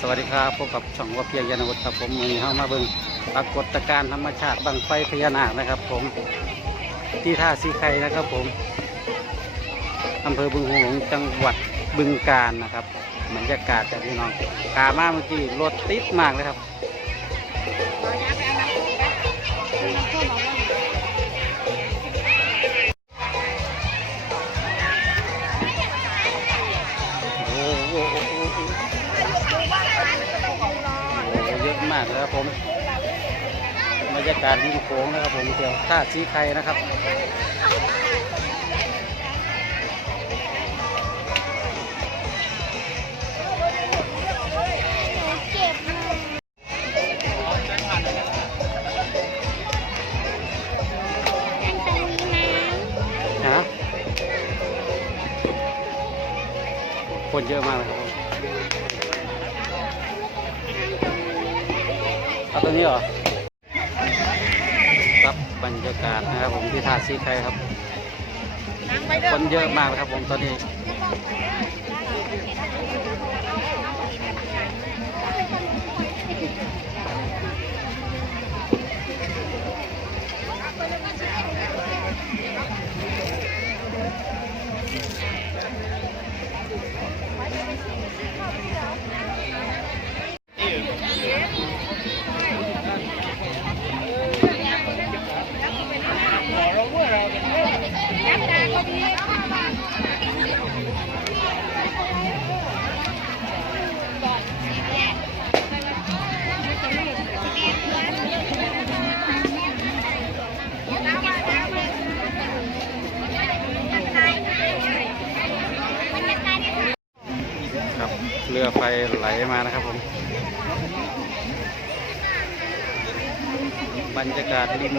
สวัสดีครับพบกับช่องว่าเพียงยานวุฒิครับผมมือเข้ามาเบิ้งปรากฏการณ์ธรรมชาติบังไฟพญานาคนะครับ ผมที่ท่าสีไข่นะครับ ผมอำเภอบึงหงหลงจังหวัดบึงกาฬนะครับบรรยากาศจากพี่น้องกามาเมื่อกี้รถติดมากเลยครับากเลยครับผมบรรยากาศริมโขงนะครับผมเที่ยวท่าสีไข่นะครับเจ็บมากอันตรนะฮะคนเยอะมากเลยครับ เอาตัวนี้เหรอครับบรรยากาศนะครับผมที่ท่าสีไข่ครับ คนเยอะมากเลยครับผมตอนนี้ ครับเรือไฟไหลมานะครับผมบรรยากาศริม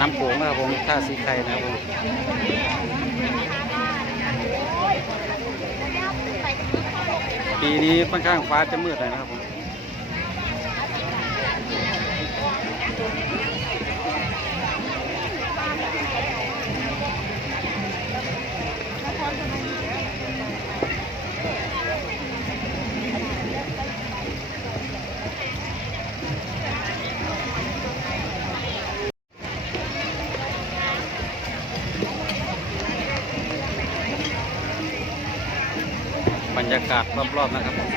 น้ำโขงนะครับผมท่าสีไข่นะครับผมปีนี้ค่อนข้างฟ้าจะมืดหน่อยนะครับผม รยากาศรอบๆนะครับผม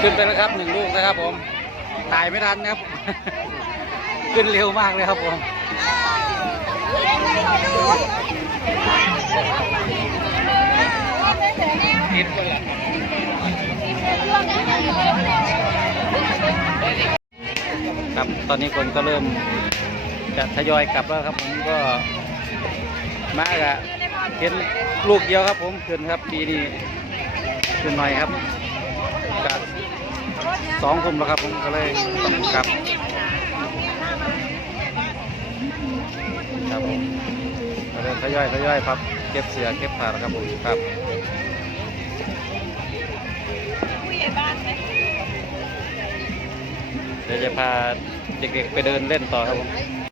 ขึ้นไปแล้วครับหนึ่งลูกนะครับผมถ่ายไม่ทันนะครับ ขึ้นเร็วมากเลยครับผมติดครับตอนนี้คนก็เริ่มจะทยอยกลับแล้วครับผมก็มากอะเห็นลูกเดียวครับผมขึ้นครับปีนี้ขึ้นหน่อยครับกับสองคุมแล้วครับผมก็เลยต้องกลับ ครับผมเริ่มทยอยทยอยครับ เก็บเสือเก็บผ้าล้วครับผมครับเดี๋ยวจะพาเด็กๆไปเดินเล่นต่อครับผม